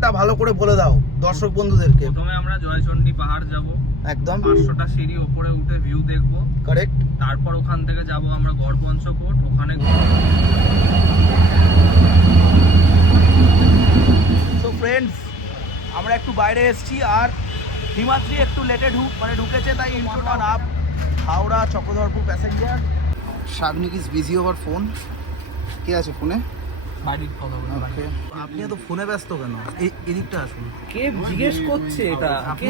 প্ল্যানটা ভালো করে বলে দাও দর্শক বন্ধুদেরকে। প্রথমে আমরা জয়চণ্ডী পাহাড় যাব, একদম 500টা সিঁড়ি উপরে উঠে ভিউ দেখব। কারেক্ট। তারপর ওখান থেকে যাব আমরা গড়পঞ্চকোট, ওখানে সো ফ্রেন্ডস, আমরা একটু বাইরে এসেছি আর হিমাদ্রি একটু লেটে ঢুকেছে, তাই ইন্ট্রোটা up. Howrah Chakradharpur passenger. Sagnik is busy over phone. কে আছে ফোনে? বাড়ির কথা বলবো। আপনি এত ফোনে ব্যস্ত কেন? এদিকটা আসুন। কে জিজ্ঞেস করছে এটা? আপনি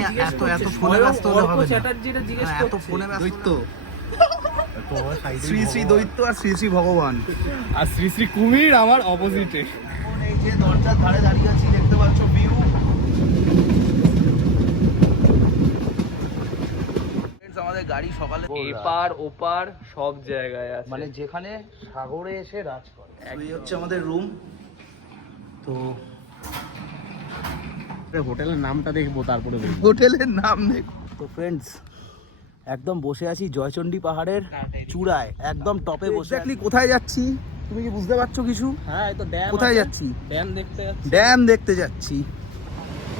এত ফোনে ব্যস্ত হলে হবে না। চ্যাটার্জিরা জিজ্ঞেস হ্যাঁ, এত করছে। ফোনে ব্যস্ত। দৈত্য, শ্রী শ্রী দৈত্য আর শ্রী শ্রী ভগবান আর শ্রী শ্রী কুমির আমার অপোজিটে। এই যে দরজার ধারে দাঁড়িয়ে আছি, দেখতে পাচ্ছ ভিউ। আমাদের গাড়ি সকালে এপার ওপার সব জায়গায় আছে, মানে যেখানে সাগরে এসে রাজ করে। এই হচ্ছে আমাদের রুম। তো হোটেলের নামটা দেখবো, তারপরে হোটেলের নাম দেখো। তো ফ্রেন্ডস, একদম বসে আছি জয়চণ্ডী পাহাড়ের চূড়ায়, একদম টপে বসে। এক্স্যাক্টলি কোথায় যাচ্ছি তুমি কি বুঝতে পারছো কিছু? হ্যাঁ, এই তো ড্যাম। কোথায় যাচ্ছি? ড্যাম দেখতে যাচ্ছি। ড্যাম দেখতে যাচ্ছি।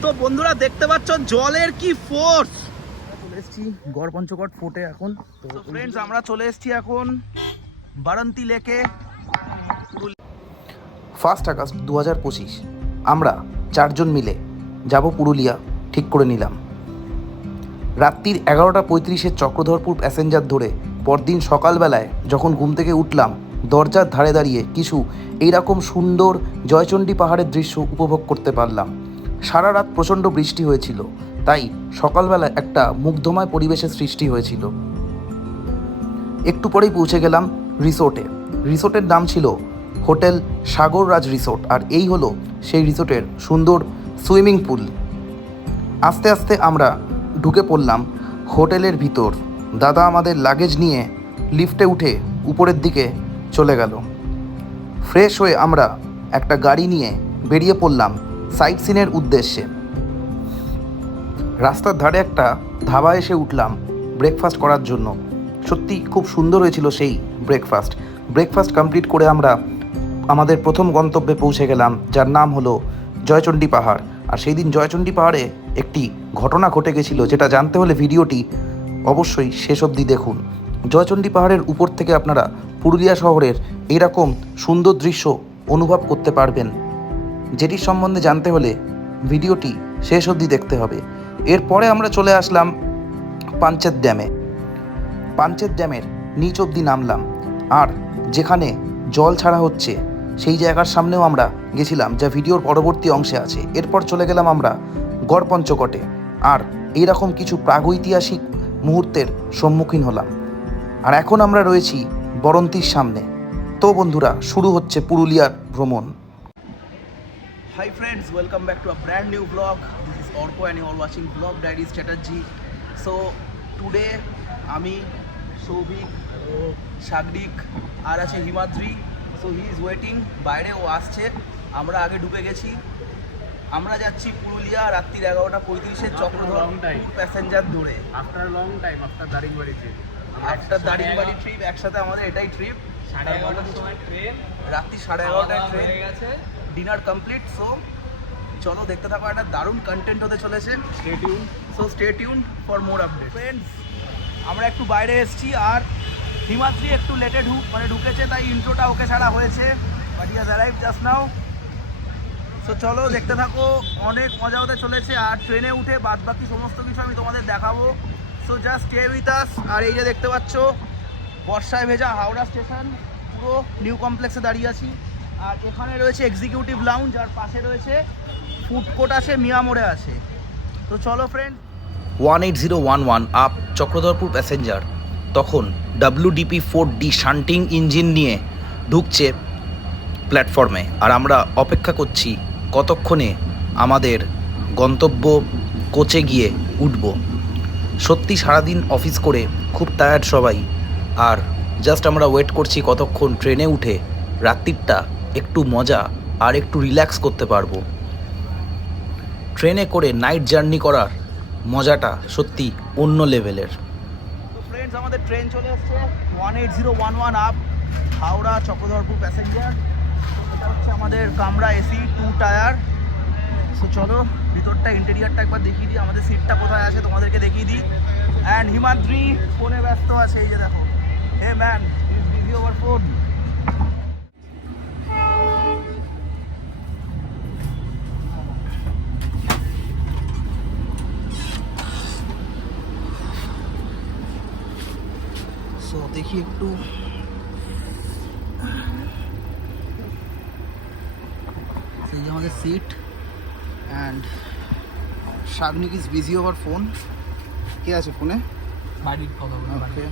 তো বন্ধুরা দেখতে পাচ্ছ জলের কি ফোর্স। চলে এসেছি গড়পঞ্চকোট ফোর্টে এখন। তো ফ্রেন্ডস, আমরা চলে এসেছি এখন বারান্তি লেকে। 1 আগস্ট 2025 আমরা 4 জন মিলে যাব পুরুলিয়া ঠিক করে নিলাম। রাত্রির 11:35 চক্রধরপুর প্যাসেঞ্জার ধরে পরদিন সকালবেলায় যখন ঘুম থেকে উঠলাম, দরজার ধারে দাঁড়িয়ে কিছু এইরকম সুন্দর জয়চণ্ডী পাহাড়ের দৃশ্য উপভোগ করতে পারলাম। সারা রাত প্রচণ্ড বৃষ্টি হয়েছিল, তাই সকালবেলায় একটা মুগ্ধময় পরিবেশের সৃষ্টি হয়েছিল। একটু পরেই পৌঁছে গেলাম রিসোর্টে। রিসোর্টের নাম ছিল হোটেল সাগররাজ রিসোর্ট, আর এই হলো সেই রিসোর্টের সুন্দর সুইমিং পুল। আস্তে আস্তে আমরা ঢুকে পড়লাম হোটেলের ভিতর। দাদা আমাদের লাগেজ নিয়ে লিফটে উঠে উপরের দিকে চলে গেল। ফ্রেশ হয়ে আমরা একটা গাড়ি নিয়ে বেরিয়ে পড়লাম সাইট সিনের উদ্দেশ্যে। রাস্তার ধারে একটা ধাবা এসে উঠলাম ব্রেকফাস্ট করার জন্য। সত্যি খুব সুন্দর হয়েছিল সেই ব্রেকফাস্ট কমপ্লিট করে আমরা আমাদের প্রথম গন্তব্যে পৌঁছে গেলাম, যার নাম হলো জয়চণ্ডী পাহাড়। আর সেই দিন জয়চণ্ডী পাহাড়ে একটি ঘটনা ঘটে গেছিলো, যেটা জানতে হলে ভিডিওটি অবশ্যই শেষ অবধি দেখুন। জয়চণ্ডী পাহাড়ের উপর থেকে আপনারা পুরুলিয়া শহরের এইরকম সুন্দর দৃশ্য অনুভব করতে পারবেন, যেটির সম্বন্ধে জানতে হলে ভিডিওটি শেষ অবধি দেখতে হবে। এরপরে আমরা চলে আসলাম পাঞ্চেত ড্যামে। পাঞ্চেত ড্যামের নিচ অবধি নামলাম, আর যেখানে জল ছাড়া হচ্ছে সেই জায়গার সামনেও আমরা গেছিলাম, যা ভিডিওর পরবর্তী অংশে আছে। এরপর চলে গেলাম আমরা গড়পঞ্চকোটে, আর এইরকম কিছু প্রাগৈতিহাসিক মুহূর্তের সম্মুখীন হলাম। আর এখন আমরা রয়েছি বরন্তির সামনে। তো বন্ধুরা, শুরু হচ্ছে পুরুলিয়ার ভ্রমণ। Hi friends, welcome back to a brand new vlog. This is Orko and you are watching Vlog Diaries Chatterjee. So today আমি সৌভিক, শাগনিক আর আছে Himadri. So he is waiting বাইরে, ও আসছে। আমরা আগে ঢুকে গেছি। আমরা যাচ্ছি পুরুলিয়া রাত্রির 11:35 চক্রধরপুর প্যাসেঞ্জার ধরে। After long time, after Daringbadi trip. Daringbadi trip একসাথে আমাদের এটাই ট্রিপ। 11:30 সময় ট্রেন, রাত্রি 11:30 ট্রেন, হয়ে গেছে, ডিনার কমপ্লিট। সো চলো দেখতে থাকো, একটা দারুণ কন্টেন্ট হতে চলেছে। Stay tune. So stay tune for more update. Friends, আমরা একটু বাইরে এসেছি আর হিমাদ্রি একটু লেটে ঢুকেছে, তাই ইন্ট্রোটা ওকে ছাড়া হয়েছে, but he has arrived just now. So চলো দেখতে থাকো, অনেক মজা হতে চলেছে। আর ট্রেনে উঠে বাদবাকি সমস্ত কিছু আমি তোমাদের দেখাবো। So just stay with us. আর এই যে দেখতে পাচ্ছ বর্ষায় ভেজা হাওড়া স্টেশন, পুরো নিউ কমপ্লেক্সে দাঁড়িয়ে আছি। আর এখানে রয়েছে এক্সিকিউটিভ লাউঞ্জ, আর পাশে রয়েছে ফুড কোর্ট আছে, মিয়া মোড়ে আছে। তো চলো ফ্রেন্ড। 18011 আপ চক্রধরপুর প্যাসেঞ্জার তখন WDP-4D শান্টিং ইঞ্জিন নিয়ে ঢুকছে প্ল্যাটফর্মে, আর আমরা অপেক্ষা করছি কতক্ষণে আমাদের গন্তব্য কোচে গিয়ে উঠব। সত্যি সারাদিন অফিস করে খুব টায়ার্ড সবাই, আর জাস্ট আমরা ওয়েট করছি কতক্ষণ ট্রেনে উঠে রাত্রিটা একটু মজা আর একটু রিল্যাক্স করতে পারবো। ট্রেনে করে নাইট জার্নি করার মজাটা সত্যি অন্য লেভেলের। তো ফ্রেন্ডস, আমাদের ট্রেন চলে এসছে 18011 আপ হাওড়া চক্রধরপুর প্যাসেঞ্জার। এটা হচ্ছে আমাদের কামরা এসি 2 টায়ার। সো চলো ভিতরটা ইন্টেরিয়ারটা একবার দেখিয়ে দিই, আমাদের সিটটা কোথায় আছে তোমাদেরকে দেখিয়ে দিই। অ্যান্ড হিমাদ্রি ফোনে ব্যস্ত আছে, এই যে দেখো, he man is busy over phone. So দেখি একটু, এই যে আমাদের seat and Sagnik is busy over phone. কে আছে ফোনে? বাড়ির কথা বলে ওকে,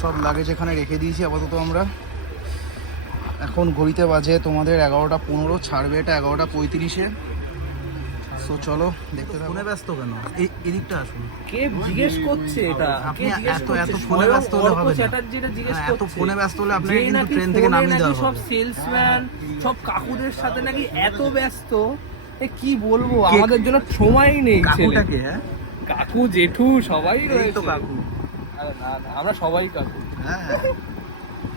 সব লাগেজ এখানে রেখে দিয়েছি আপাতত আমরা। এখন ঘড়িতে বাজে তোমাদের 11:15, ছাড়বে এটা 11:35-এ। সো চলো দেখতে থাকো। ফোনে ব্যস্ত কেন? এদিকটা আসুন। কে জিজ্ঞেস করছে এটা? আপনি এত ফোনে ব্যস্ত হলে হবে না। চ্যাটার্জিটা জিজ্ঞেস হ্যাঁ, এত করছে। ফোনে ব্যস্ত হলে আপনাকে যেই কিন্তু নাকি ট্রেন থেকে ফোনে নামিয়ে নাকি দেওয়া সব হবে। সেলসম্যান, সব কাকুদের সাথে নাকি এত ব্যস্ত, এ কি বলবো, আমাদের জন্য সময়ই নেই ছেলে। কাকুটাকে, হ্যাঁ কাকু জেঠু সবাই এই রয়েছে। তো কাকু। আরে না না, আমরা সবাই কাকু। হ্যাঁ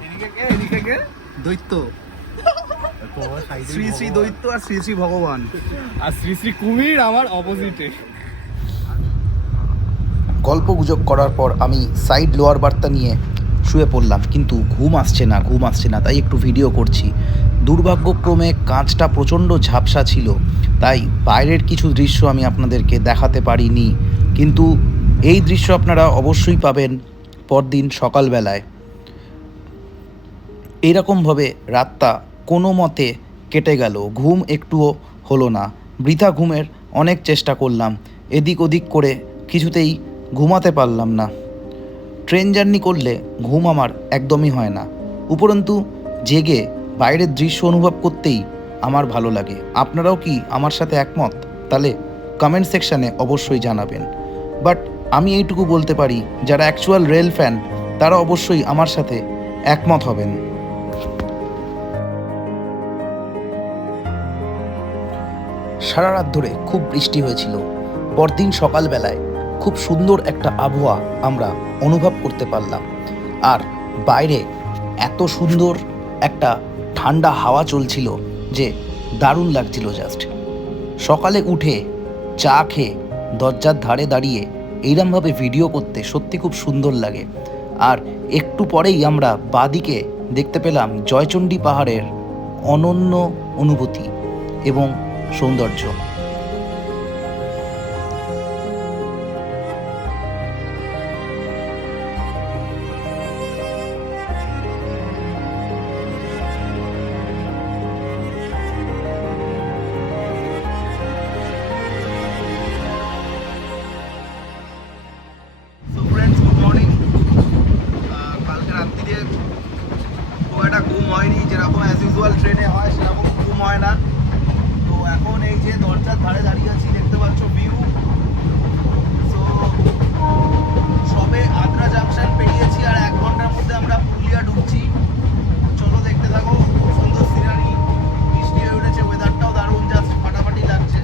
এদিকে কে, এদিকে কে? দৈত্য, শ্রী শ্রী দৈত্য আর শ্রী শ্রী ভগবান। আর শ্রী শ্রী কুমির আমার অপোজিটে। গল্প গুজব করার পর আমি সাইড লোয়ার বার্তা নিয়ে শুয়ে পড়লাম, কিন্তু ঘুম আসছে না, তাই একটু ভিডিও করছি। দুর্ভাগ্যক্রমে কাঁচটা প্রচণ্ড ঝাপসা ছিল, তাই বাইরের কিছু দৃশ্য আমি আপনাদেরকে দেখাতে পারিনি, কিন্তু এই দৃশ্য আপনারা অবশ্যই পাবেন পরদিন সকালবেলায়। এইরকমভাবে রাতটা কোনো মতে কেটে গেল, ঘুম একটুও হলো না, বৃথা ঘুমের অনেক চেষ্টা করলাম, এদিক ওদিক করে কিছুতেই ঘুমাতে পারলাম না। ট্রেন জার্নি করলে ঘুম আমার একদমই হয় না, উপরন্তু জেগে বাইরের দৃশ্য অনুভব করতেই আমার ভালো লাগে। আপনারাও কি আমার সাথে একমত? তাহলে কমেন্ট সেকশানে অবশ্যই জানাবেন। বাট আমি এইটুকু বলতে পারি, যারা অ্যাকচুয়াল রেল ফ্যান তারা অবশ্যই আমার সাথে একমত হবেন। সারা রাত ধরে খুব বৃষ্টি হয়েছিল। পরদিন সকালবেলায় খুব সুন্দর একটা আবহাওয়া আমরা অনুভব করতে পারলাম, আর বাইরে এত সুন্দর একটা ঠান্ডা হাওয়া চলছিল যে দারুণ লাগছিল। জাস্ট সকালে উঠে চা খেয়ে দরজার ধারে দাঁড়িয়ে এইরমভাবে ভিডিও করতে সত্যি খুব সুন্দর লাগে। আর একটু পরেই আমরা বাদিকে দেখতে পেলাম জয়চণ্ডী পাহাড়ের অনন্য অনুভূতি এবং সৌন্দর্য। So friends, good morning. কালকে রাত্রিরে খুব একটা ঘুম হয়নি, যেরকম অ্যাজ ইউজুয়াল ট্রেনে হয় সেরকম ঘুম হয় না। তো এখন এই যে দরজার ধারে দাঁড়িয়ে আছি, দেখতে পাচ্ছ ভিউ। সো সবে আদ্রা জাংশন পেরিয়েছি, আর 1 ঘন্টার মধ্যে আমরা পুরুলিয়া ঢুকছি। চলো দেখতে থাকো, খুব সুন্দর সিনারি, বৃষ্টি হয়ে উঠেছে, ওয়েদারটাও দারুণ, জাস্ট ফাটাফাটি লাগছে।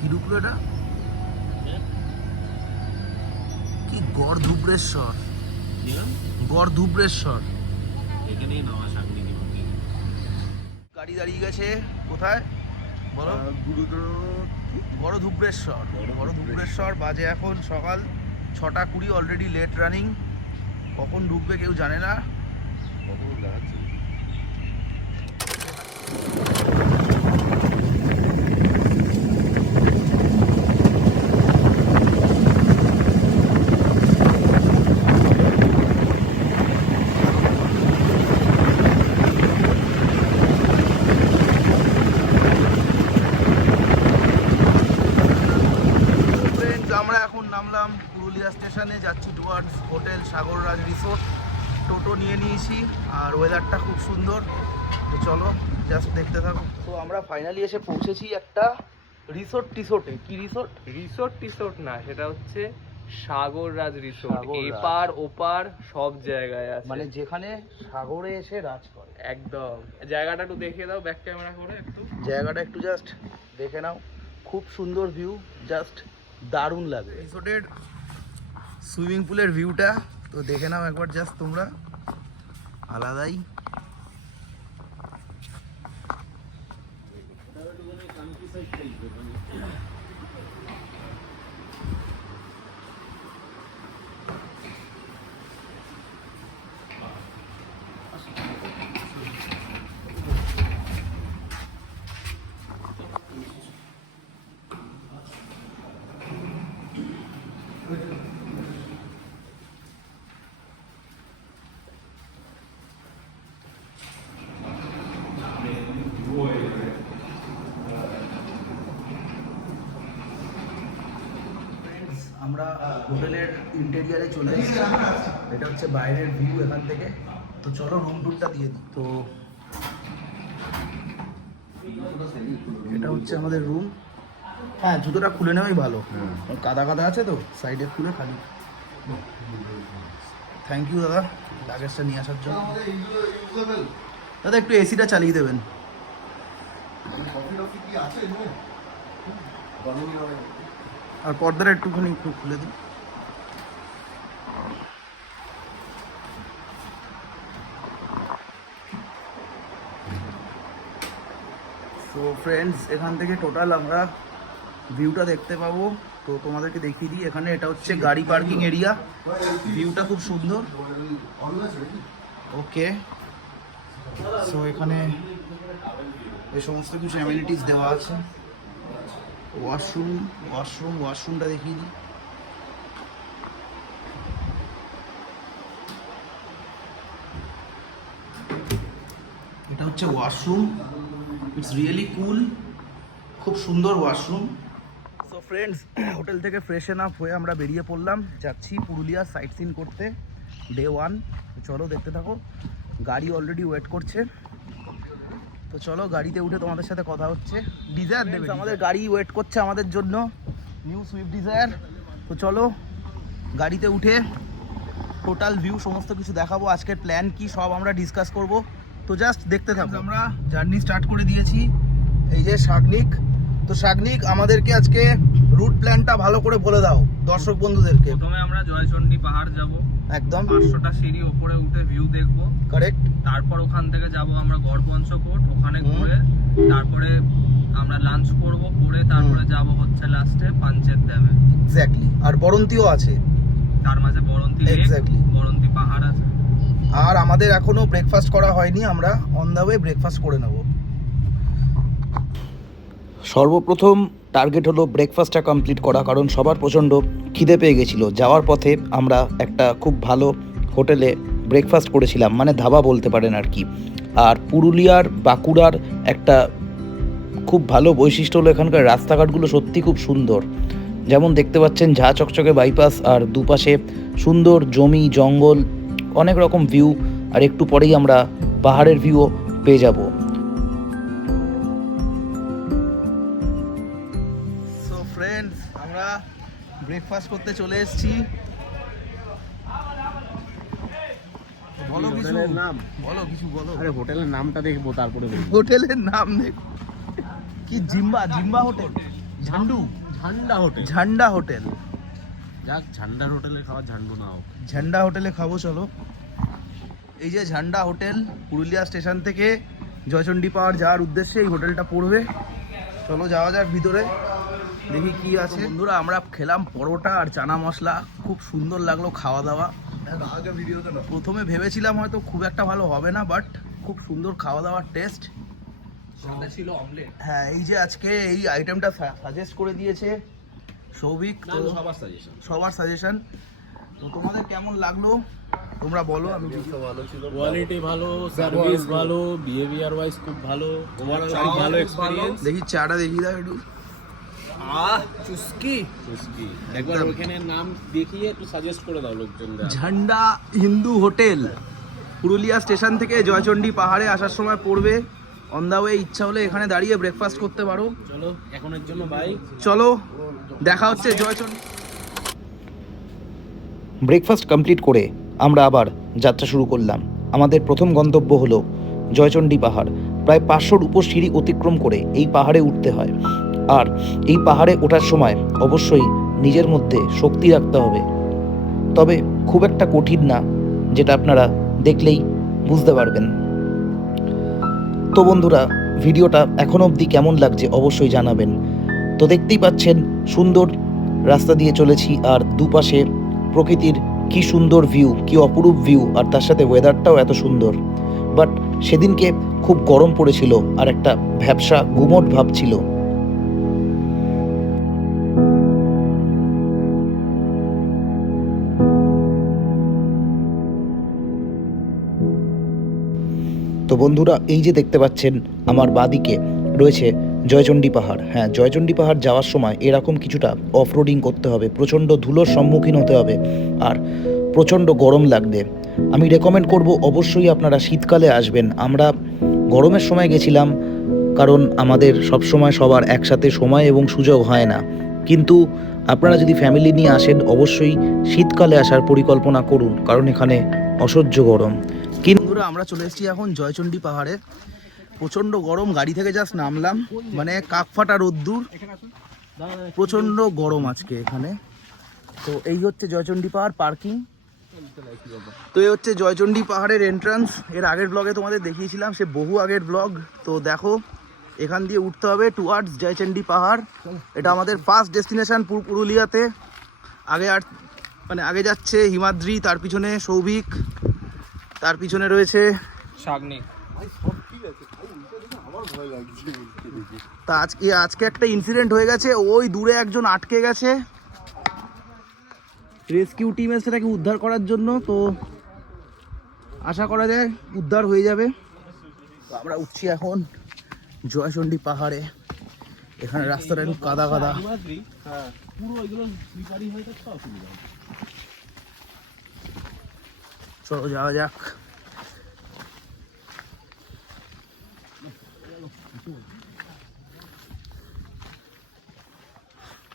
কি ঢুকলো এটা? কি গড় ধুবড়েশ্বর, গড় ধুবড়েশ্বর। গাড়ি দাঁড়িয়ে গেছে কোথায় বলো? বড় ধুবড়েশ্বর। বড় ধুবড়েশ্বর বাজে এখন সকাল 6:20, অলরেডি লেট রানিং। কখন ঢুকবে কেউ জানে না। ফ্রেন্ডস, আমরা এখন নামলাম পুরুলিয়া স্টেশনে, যাচ্ছি টুয়ার্ডস হোটেল সাগররাজ রিসোর্ট। টোটো নিয়ে নিয়েছি আর ওয়েদারটা খুব সুন্দর, তো চলো জাস্ট দেখতে থাকো। তো আমরা ফাইনালি এসে পৌঁছেছি একটা রিসোর্ট টিসোর্টে কি রিসোর্ট? রিসোর্ট টিসোর্ট না, সেটা হচ্ছে সাগররাজ রিসোর্ট। সাগররাজ। এপার ওপার সব জায়গায় আছে, মানে যেখানে সাগরে এসে রাজ করে। একদম। জায়গাটা একটু দেখিয়ে দাও ব্যাক ক্যামেরা করে একটু। জায়গাটা একটু জাস্ট দেখে নাও, খুব সুন্দর ভিউ, জাস্ট দারুণ লাগে। রিসোর্টের সুইমিং পুলের ভিউটা তো দেখে নাও একবার জাস্ট তোমরা, আলাদাই। আমরা হোটেলের ইন্টেরিয়ারে চলে এসেছি, এটা হচ্ছে বাইরের ভিউ এখান থেকে। তো চলো রুম টুরটা দিয়ে দিই। তো এটা হচ্ছে আমাদের রুম। হ্যাঁ, জুতোটা খুলে নেওয়াই ভালো, কাদা কাদা আছে তো, সাইডে খুলে খালি। থ্যাংক ইউ দাদা লাগেজটা নিয়ে আসার জন্য। দাদা একটু এসিটা চালিয়ে দেবেন। আর পর্দাটা একটুখানি একটু খুলে দিন। সো ফ্রেন্ডস, এখান থেকে টোটাল আমরা ভিউটা দেখতে পাবো। তো তোমাদেরকে দেখিয়ে দিই, এখানে এটা হচ্ছে গাড়ি পার্কিং এরিয়া, ভিউটা খুব সুন্দর। ওকে, সো এখানে এই সমস্ত কিছু অ্যামিনিটিস দেওয়া আছে। ওয়াশরুমটা দেখিয়ে দিই। এটা হচ্ছে ওয়াশরুম, ইটস রিয়েলি কুল, খুব সুন্দর ওয়াশরুম। সো ফ্রেন্ডস, হোটেল থেকে ফ্রেশন আপ হয়ে আমরা বেরিয়ে পড়লাম, যাচ্ছি পুরুলিয়া সাইট সিন করতে, ডে 1। চলো দেখতে থাকো, গাড়ি অলরেডি ওয়েট করছে। তো চলো গাড়িতে উঠে তোমাদের সাথে কথা হচ্ছে। ডিজায়ার দেবে, আমাদের গাড়ি ওয়েট করছে আমাদের জন্য, নিউ সুইফট ডিজায়ার। তো চলো গাড়িতে উঠে টোটাল ভিউ সমস্ত কিছু দেখাবো, আজকের প্ল্যান কি সব আমরা ডিসকাস করব। তো জাস্ট দেখতে থাকো। আমরা জার্নি স্টার্ট করে দিয়েছি, এই যে শাগনিক। তো শাগনিক, আমাদেরকে আজকে রুট প্ল্যানটা ভালো করে বলে দাও দর্শক বন্ধুদেরকে। প্রথমে আমরা জয়চণ্ডী পাহাড় যাব, একদম 500টা সিঁড়ি উপরে উঠে ভিউ দেখবো। কারেক্ট। তারপর ওখান থেকে যাব আমরা গড়পঞ্চকোট, ওখানে ঘুরে তারপরে আমরা লাঞ্চ করব, করে তারপরে যাব হচ্ছে লাস্টে পাঞ্চেত ড্যামে। এক্স্যাক্টলি। আর বরন্তিও আছে তার মাঝে, বরন্তি লেক, Exactly. বরন্তি পাহাড় আছে। আর আমাদের এখনো ব্রেকফাস্ট করা হয়নি, আমরা অন দ্য ওয়ে ব্রেকফাস্ট করে নেব। সর্বপ্রথম টার্গেট হলো ব্রেকফাস্টটা কমপ্লিট করা, কারণ সবার প্রচণ্ড খিদে পেয়ে গেছিলো। যাওয়ার পথে আমরা একটা খুব ভালো হোটেলে ব্রেকফাস্ট করেছিলাম, মানে ধাবা বলতে পারেন আর কি। আর পুরুলিয়ার বাঁকুড়ার একটা খুব ভালো বৈশিষ্ট্য হলো এখানকার রাস্তাঘাটগুলো সত্যি খুব সুন্দর। যেমন দেখতে পাচ্ছেন ঝা চকচকে বাইপাস, আর দুপাশে সুন্দর জমি জঙ্গল, অনেক রকম ভিউ। আর একটু পরেই আমরা পাহাড়ের ভিউও পেয়ে যাব। সো ফ্রেন্ডস, আমরা ব্রেকফাস্ট করতে চলে এসেছি। বলো কিছু, নাম বলো কিছু বলো। আরে হোটেলের নামটা দেখবো তারপরে বলবো। হোটেলের নাম দেখো কি, জিম্বা হোটেল, ঝান্ডা হোটেল। ঝান্ডা হোটেল। যাক, ঝান্ডার হোটেলে খাওয়া, ঝান্ডু না হোক। ঝান্ডা হোটেলে খাবো চলো। এই যে ঝান্ডা হোটেল, পুরুলিয়া স্টেশন থেকে জয়চণ্ডী পাহাড় যাওয়ার উদ্দেশ্যে এই হোটেলটা পড়বে। চলো যাওয়া যাক ভিতরে, দেখি কি আছে। বন্ধুরা, আমরা খেলাম পরোটা আর চানা মশলা, খুব সুন্দর লাগলো খাওয়া দাওয়া। প্রথমে ভেবেছিলাম হয়তো খুব একটা ভালো হবে না, বাট খুব সুন্দর খাওয়া দাওয়ার টেস্ট। সাথে ছিল অমলেট। হ্যাঁ, এই যে আজকে এই আইটেমটা সাজেস্ট করে দিয়েছে সৌভিক, তো সবার সাজেশন। তো তোমাদের কেমন লাগলো তোমরা বলো। আমি ভালো ছিল, কোয়ালিটি ভালো, সার্ভিস ভালো, বিহেভিয়ার ওয়াইজ খুব ভালো, ওভারঅল খুব ভালো এক্সপেরিয়েন্স। দেখি চাটা দেখি দাও একটু। চুস্কি একবার ওখানে নাম দেখিয়ে একটু সাজেস্ট করে দাও লোকজনদের। ঝান্ডা হিন্দু হোটেল, পুরুলিয়া স্টেশন থেকে জয়চণ্ডী পাহাড়ে আসার সময় পড়বে। অন দ্য ওয়ে ইচ্ছা হলে এখানে দাঁড়িয়ে ব্রেকফাস্ট করতে পারো। চলো এখনের জন্য বাই। চলো দেখা হচ্ছে জয়চন্ডী। ব্রেকফাস্ট কমপ্লিট করে আমরা আবার যাত্রা শুরু করলাম। আমাদের প্রথম গন্তব্য হলো জয়চণ্ডী পাহাড়। প্রায় 500-র উপর সিঁড়ি অতিক্রম করে এই পাহাড়ে উঠতে হয়। আর এই পাহাড়ে ওঠার সময় অবশ্যই নিজের মধ্যে শক্তি রাখতে হবে, তবে খুব একটা কঠিন না, যেটা আপনারা দেখলেই বুঝতে পারবেন। তো বন্ধুরা, ভিডিওটা এখন অবধি কেমন লাগছে অবশ্যই জানাবেন। তো দেখতেই পাচ্ছেন সুন্দর রাস্তা দিয়ে চলেছি, আর দুপাশে প্রকৃতির কি সুন্দর ভিউ, কি অপরূপ ভিউ, আর তার সাথে ওয়েদারটাও এত সুন্দর। বাট সেদিনকে খুব গরম পড়েছিল আর একটা ভ্যাপসা গুমোট ভাব ছিল। তো বন্ধুরা, এই যে দেখতে পাচ্ছেন আমার বাঁদিকে রয়েছে জয়চণ্ডী পাহাড়। হ্যাঁ, জয়চণ্ডী পাহাড় যাওয়ার সময় এরকম কিছুটা অফ রোডিং করতে হবে, প্রচণ্ড ধুলোর সম্মুখীন হতে হবে, আর প্রচণ্ড গরম লাগবে। আমি রেকমেন্ড করব অবশ্যই আপনারা শীতকালে আসবেন। আমরা গরমের সময় গেছিলাম, কারণ আমাদের সবসময় সবার একসাথে সময় এবং সুযোগ হয় না। কিন্তু আপনারা যদি ফ্যামিলি নিয়ে আসেন অবশ্যই শীতকালে আসার পরিকল্পনা করুন, কারণ এখানে অসহ্য গরম। বন্ধুরা, আমরা চলে এসেছি এখন জয়চণ্ডী পাহাড়ে। প্রচণ্ড গরম, গাড়ি থেকে জাস্ট নামলাম, মানে কাকফাটা রোদ্দুর, প্রচণ্ড গরম আজকে এখানে। তো এই হচ্ছে জয়চণ্ডী পাহাড় পার্কিং। তো এই হচ্ছে জয়চণ্ডী পাহাড়ের এন্ট্রান্স। এর আগের ব্লগে তোমাদের দেখিয়েছিলাম, সে বহু আগের ব্লগ। তো দেখো, এখান দিয়ে উঠতে হবে টুয়ার্ডস জয়চণ্ডী পাহাড়। এটা আমাদের ফার্স্ট ডেস্টিনেশন পুরুলিয়াতে। আগে যাচ্ছে হিমাদ্রি, তার পিছনে সৌভিক, তার পিছনে রয়েছে শাগনি। তা আজকে একটা ইনসিডেন্ট হয়ে গেছে, ওই দূরে একজন আটকে গেছে, রেস্কিউ টিম এসে তাকে উদ্ধার করার জন্য। তো আশা করা যায় উদ্ধার হয়ে যাবে। তো আমরা উঠছি এখন জয়চণ্ডী পাহাড়ে। এখানে রাস্তাটা একটু কাদা কাদা। চলো যাওয়া যাক।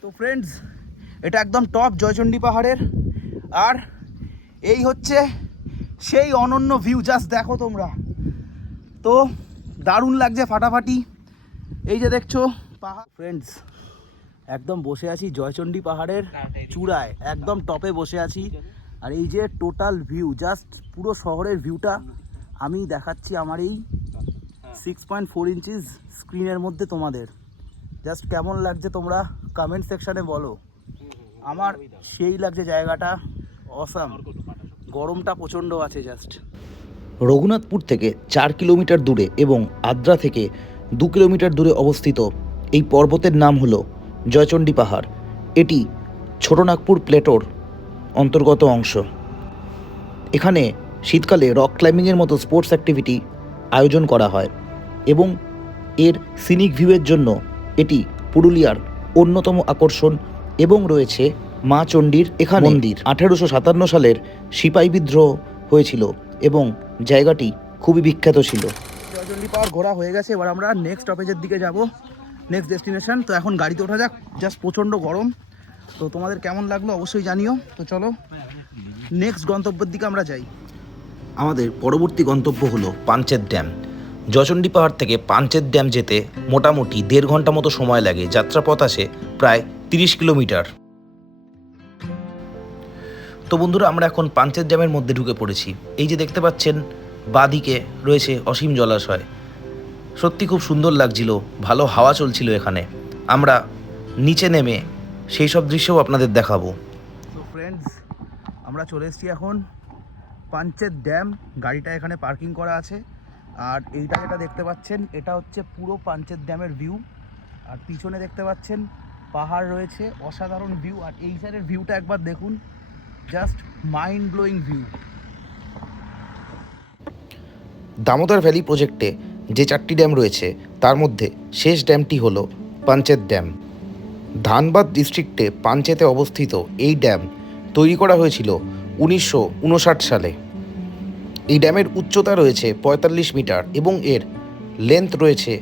তো ফ্রেন্ডস, এটা একদম টপ জয়চণ্ডী পাহাড়ের, আর এই হচ্ছে সেই অনন্য ভিউ। জাস্ট দেখো তোমরা, তো দারুণ লাগছে ফাটাফাটি। এই যে দেখছো পাহাড়। ফ্রেন্ডস, একদম বসে আছি জয়চণ্ডী পাহাড়ের চূড়ায়, একদম টপে বসে আছি। আর এই যে টোটাল ভিউ, জাস্ট পুরো শহরের ভিউটা আমি দেখাচ্ছি আমার এই 6.4 ইঞ্চিস স্ক্রিনের মধ্যে তোমাদের। জাস্ট কেমন লাগছে তোমরা কমেন্ট সেকশানে বলো। আমার সেই লাগছে জায়গাটা, অসাম। গরমটা প্রচণ্ড আছে জাস্ট। রঘুনাথপুর থেকে 4 কিলোমিটার দূরে এবং আদ্রা থেকে 2 কিলোমিটার দূরে অবস্থিত এই পর্বতের নাম হলো জয়চণ্ডী পাহাড়। এটি ছোটনাগপুর প্লেটোর অন্তর্গত অংশ। এখানে শীতকালে রক ক্লাইম্বিংয়ের মতো স্পোর্টস অ্যাক্টিভিটি আয়োজন করা হয় এবং এর সিনিক ভিউয়ের জন্য এটি পুরুলিয়ার অন্যতম আকর্ষণ। এবং রয়েছে মা চণ্ডীর এখানে মন্দির। 1857 সালের সিপাহী বিদ্রোহ হয়েছিল এবং জায়গাটি খুবই বিখ্যাত ছিল। জয়চণ্ডী পাহাড় ঘোরা হয়ে গেছে, এবার আমরা নেক্সট স্টপেজের দিকে যাব, নেক্সট ডেস্টিনেশন। তো এখন গাড়িতে ওঠা যাক, জাস্ট প্রচণ্ড গরম। তো তোমাদের কেমন লাগলো অবশ্যই জানিও। তো চলো নেক্সট গন্তব্যের দিকে আমরা যাই। আমাদের পরবর্তী গন্তব্য হলো পাঞ্চেত ড্যাম। জয়চণ্ডী পাহাড় থেকে পাঞ্চেত ড্যাম যেতে মোটামুটি 1.5 ঘন্টা মতো সময় লাগে। যাত্রাপথ আসে প্রায় 30 কিলোমিটার। তো বন্ধুরা, আমরা এখন পাঞ্চেত ড্যামের মধ্যে ঢুকে পড়েছি। এই যে দেখতে পাচ্ছেন বাঁদিকে রয়েছে অসীম জলাশয়। সত্যি খুব সুন্দর লাগছিল, ভালো হাওয়া চলছিল এখানে। আমরা নিচে নেমে সেই সব দৃশ্যও আপনাদের দেখাবো। তো ফ্রেন্ডস, আমরা চলে এসেছি এখন পাঞ্চেত ড্যাম। গাড়িটা এখানে পার্কিং করা আছে। আর এইটা যেটা দেখতে পাচ্ছেন, এটা হচ্ছে পুরো পাঞ্চেত ড্যামের ভিউ। আর পিছনে দেখতে পাচ্ছেন পাহাড় রয়েছে, অসাধারণ ভিউ। আর এই সাইডের ভিউটা একবার দেখুন, just mind blowing view. Damodar valley প্রজেক্টে যে 4টি ড্যাম রয়েছে তার মধ্যে শেষ ড্যামটি হলো পাঞ্চেত ড্যাম। ধানবাদ ডিস্ট্রিক্টে পাঞ্চেতে অবস্থিত এই ড্যাম তৈরি করা হয়েছিল 1959 সালে। এই ড্যামের উচ্চতা রয়েছে 45 মিটার এবং এর লেন্থ রয়েছে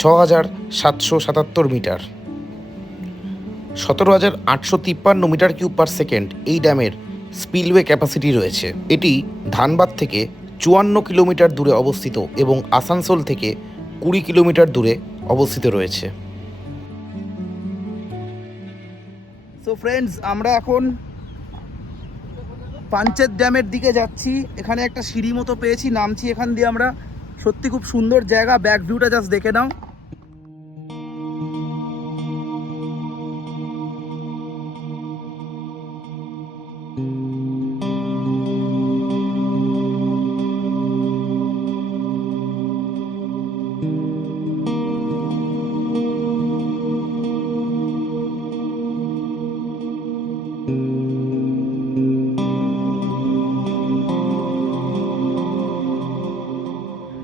6,777 metre. 17,853 metre cube per second এই ড্যামের স্পিলওয়ে ক্যাপাসিটি রয়েছে। এটি ধানবাদ থেকে 54 কিলোমিটার দূরে অবস্থিত এবং আসানসোল থেকে 20 কিলোমিটার দূরে অবস্থিত রয়েছে। সো ফ্রেন্ডস, আমরা এখন পাঞ্চেত ড্যামের দিকে যাচ্ছি। এখানে একটা সিঁড়ি মতো পেয়েছি, নামছি এখান দিয়ে আমরা। সত্যি খুব সুন্দর জায়গা, ব্যাক ভিউটা জাস্ট দেখে নাও।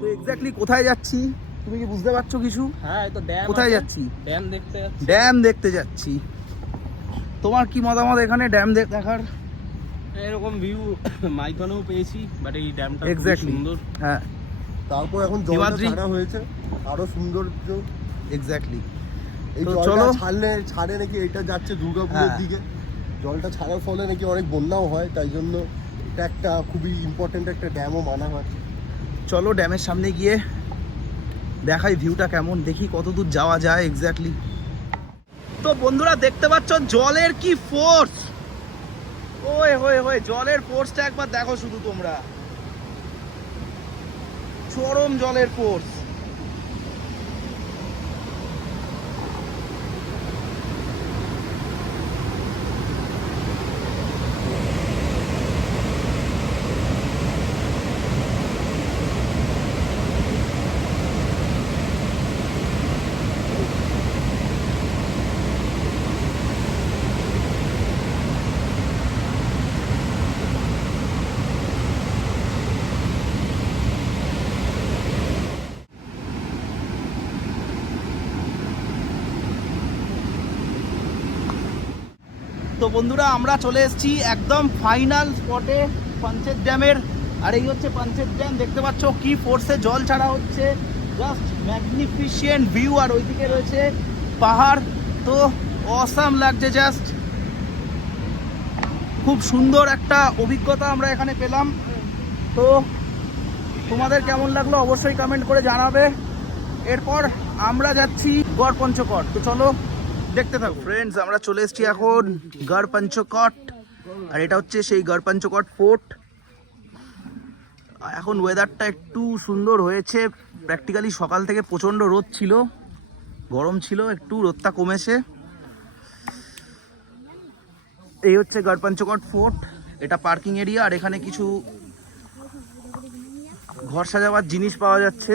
তো এক্স্যাক্টলি কোথায় যাচ্ছি তুমি কি বুঝতে পারছো কিছু? হ্যাঁ, এই তো ড্যাম। কোথায় যাচ্ছি? ড্যাম দেখতে যাচ্ছি। ড্যাম দেখতে যাচ্ছি। তোমার কি মতামত এখানে ড্যাম দেখার? এরকম ভিউ মাইথনেও পেয়েছি, বাট এই ড্যামটা খুব এক্স্যাক্টলি সুন্দর। হ্যাঁ, তারপর এখন জলটা হিমাদ্রি? ছাড়া হয়েছে, আরো সৌন্দর্য। এক্স্যাক্টলি। এই তো জলটা চলো। ছাড়ে নাকি এটা যাচ্ছে দুর্গাপুরের হ্যাঁ। দিকে। জলটা ছাড়ার ফলে নাকি অনেক বন্যাও হয়, তাই জন্য এটা একটা খুবই ইম্পর্টেন্ট একটা ড্যামও মানা হয়। চলো ড্যামের সামনে গিয়ে দেখাই ভিউটা কেমন, দেখি কত দূর যাওয়া যায় এক্স্যাক্টলি। তো বন্ধুরা দেখতে পাচ্ছ জলের কি ফোর্স, ওই হয়ে হয়ে জলের ফোর্সটা একবার দেখো শুধু তোমরা, চরম জলের ফোর্স। তো বন্ধুরা আমরা চলে এসেছি একদম ফাইনাল স্পটে পাঞ্চেত ড্যামের। আর এই হচ্ছে পাঞ্চেত ড্যাম, দেখতে পাচ্ছ কি ফোর্সে জল ছাড়া হচ্ছে, জাস্ট ম্যাগনিফিসিয়েন্ট ভিউ। আর ওইদিকে রয়েছে পাহাড়, তো অসাম লাগছে জাস্ট। খুব সুন্দর একটা অভিজ্ঞতা আমরা এখানে পেলাম। তো তোমাদের কেমন লাগলো অবশ্যই কমেন্ট করে জানাবে। এরপর আমরা যাচ্ছি গড় পঞ্চকট, তো চলো দেখতে থাকো। ফ্রেন্ডস, আমরা চলে এসেছি এখন গড় পঞ্চকট, আর এটা হচ্ছে সেই গড় পঞ্চকট ফোর্ট। এখন ওয়েদারটা একটু সুন্দর হয়েছে, প্র্যাকটিক্যালি সকাল থেকে প্রচণ্ড রোদ ছিল, গরম ছিল, একটু রোদটা কমেছে। এই হচ্ছে গড় পঞ্চকট ফোর্ট, এটা পার্কিং এরিয়া। আর এখানে কিছু ঘর সাজাবার জিনিস পাওয়া যাচ্ছে,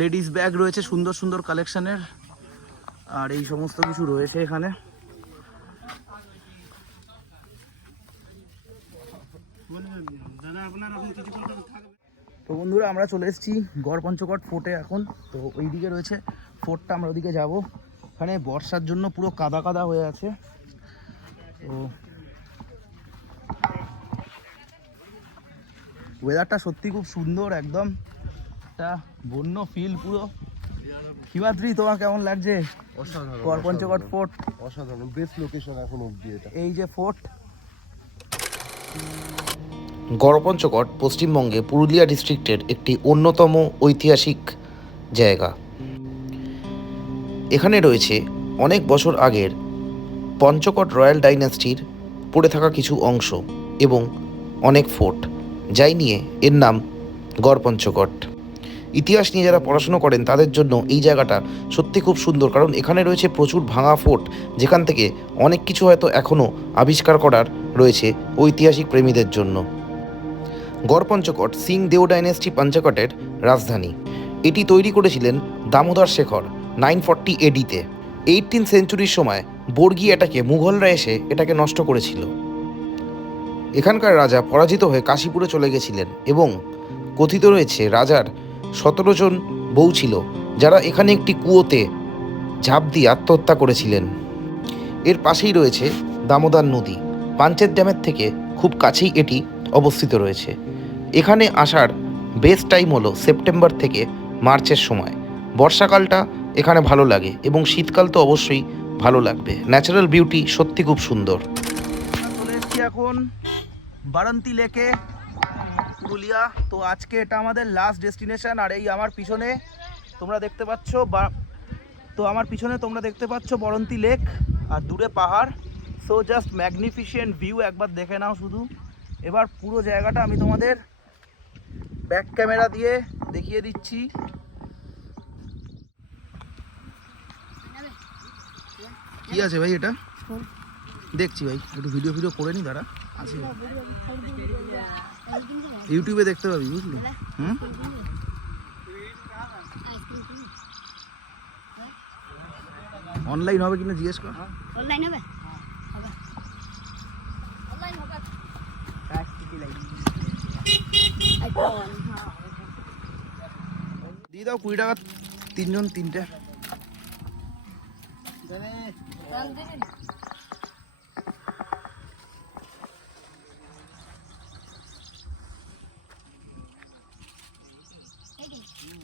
লেডিস ব্যাগ রয়েছে সুন্দর সুন্দর কালেকশনের, আর এই সমস্ত কিছু রয়েছে এখানে। তো বন্ধুরা আমরা চলে এসেছি গড় পঞ্চকট ফোর্টে এখন। তো ওইদিকে রয়েছে ফোর্টটা, আমরা ওদিকে যাব। এখানে বর্ষার জন্য পুরো কাদা কাদা হয়ে আছে। তো ওয়েদারটা সত্যি খুব সুন্দর, একদম একটা বন্য ফিল পুরো। হিমাদ্রি, তোমার কেমন লাগছে অসাধারণ, গড় পঞ্চকট ফোর্ট? অসাধারণ, বেস্ট লোকেশন এখন অবধি এটা। এই যে ফোর্ট, গড় পঞ্চকট পশ্চিমবঙ্গে পুরুলিয়া ডিস্ট্রিক্টের একটি অন্যতম ঐতিহাসিক জায়গা। এখানে রয়েছে অনেক বছর আগের পঞ্চকট রয়্যাল ডাইনাস্টির পড়ে থাকা কিছু অংশ এবং অনেক ফোর্ট, যাই নিয়ে এর নাম গড় পঞ্চকট। ইতিহাস নিয়ে যারা পড়াশুনো করেন তাদের জন্য এই জায়গাটা সত্যি খুব সুন্দর, কারণ এখানে রয়েছে প্রচুর ভাঙা ফোর্ট, যেখান থেকে অনেক কিছু হয়তো এখনও আবিষ্কার করার রয়েছে ঐতিহাসিক প্রেমীদের জন্য। গড় পঞ্চকট সিং দেও ডাইনেস্টি পঞ্চকটের রাজধানী। এটি তৈরি করেছিলেন দামোদর শেখর 940 AD-তে। 18th সেঞ্চুরির সময় বর্গী এটাকে মুঘলরা এসে এটাকে নষ্ট করেছিল। এখানকার রাজা পরাজিত হয়ে কাশীপুরে চলে গেছিলেন এবং কথিত রয়েছে রাজার 17 জন বউ ছিল, যারা এখানে একটি কুয়োতে ঝাঁপ দিয়ে আত্মহত্যা করেছিলেন। এর পাশেই রয়েছে দামোদর নদী, পাঞ্চেত ড্যামের থেকে খুব কাছেই এটি অবস্থিত রয়েছে। এখানে আসার বেস্ট টাইম হলো সেপ্টেম্বর থেকে মার্চের সময়। বর্ষাকালটা এখানে ভালো লাগে এবং শীতকাল তো অবশ্যই ভালো লাগবে। ন্যাচারাল বিউটি সত্যি খুব সুন্দর। চলে এসেছি এখন বারান্তি লেকে, পুরুলিয়া। তো আজকে এটা আমাদের লাস্ট ডেস্টিনেশন। আর এই আমার পিছনে তোমরা দেখতে পাচ্ছ বরন্তি লেক আর দূরে পাহাড়। সো জাস্ট ম্যাগনিফিসিয়েন্ট ভিউ, একবার দেখে নাও শুধু। এবার পুরো জায়গাটা আমি তোমাদের ব্যাক ক্যামেরা দিয়ে দেখিয়ে দিচ্ছি। কি আছে ভাই এটা? দেখছি ভাই, একটু ভিডিও করে নি, দাঁড়া আছে, ইউটিউবে দেখতে পাবি, বুঝলি? অনলাইন হবে কিনা জিজ্ঞেস কর। অনলাইন হবে? দিয়ে দাও 20 টাকা, 3 জন 3টে।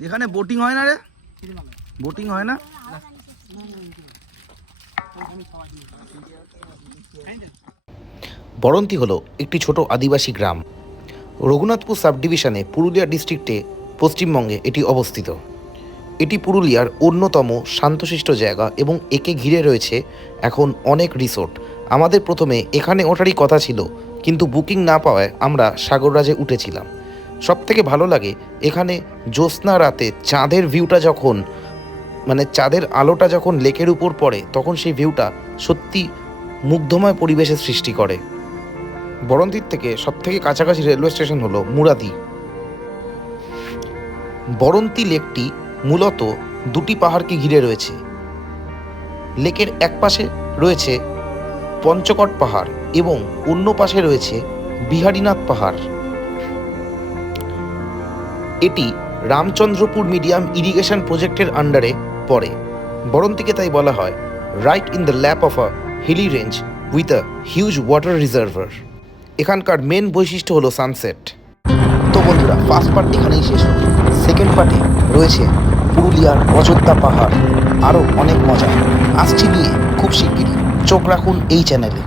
এখানে বোটিং হয় না রে? বোটিং হয় না? বরন্তি হলো একটি ছোট আদিবাসী গ্রাম। রঘুনাথপুর সাব ডিভিশনে পুরুলিয়া ডিস্ট্রিক্টে পশ্চিমবঙ্গে এটি অবস্থিত। এটি পুরুলিয়ার অন্যতম শান্তশিষ্ট জায়গা এবং একে ঘিরে রয়েছে এখন অনেক রিসোর্ট। আমাদের প্রথমে এখানে ওঠারই কথা ছিল, কিন্তু বুকিং না পাওয়ায় আমরা সাগররাজে উঠেছিলাম। সবথেকে ভালো লাগে এখানে জ্যোৎস্না রাতে চাঁদের ভিউটা যখন, মানে চাঁদের আলোটা যখন লেকের উপর পড়ে, তখন সেই ভিউটা সত্যি মুগ্ধময় পরিবেশের সৃষ্টি করে। বরন্তির থেকে সবথেকে কাছাকাছি রেলওয়ে স্টেশন হলো মুরাদি। বরন্তি লেকটি মূলত দুটি পাহাড়কে ঘিরে রয়েছে। লেকের এক পাশে রয়েছে পঞ্চকট পাহাড় এবং অন্য পাশে রয়েছে বিহারীনাথ পাহাড়। এটি রামচন্দ্রপুর মিডিয়াম ইরিগেশন প্রজেক্টের আন্ডারে পড়ে। বরন্তিকে তাই বলা হয় right in the lap of a hilly range with a huge water reservoir. এখানকার মেন বৈশিষ্ট্য হলো সানসেট। তো বন্ধুরা, ফার্স্ট পার্ট এখানেই শেষ হলো। সেকেন্ড পার্টে রয়েছে পুরুলিয়ার অযোধ্যা পাহাড়, আরও অনেক মজা আসছে নিয়ে খুব শিগগিরই। চোখ রাখুন এই চ্যানেলে।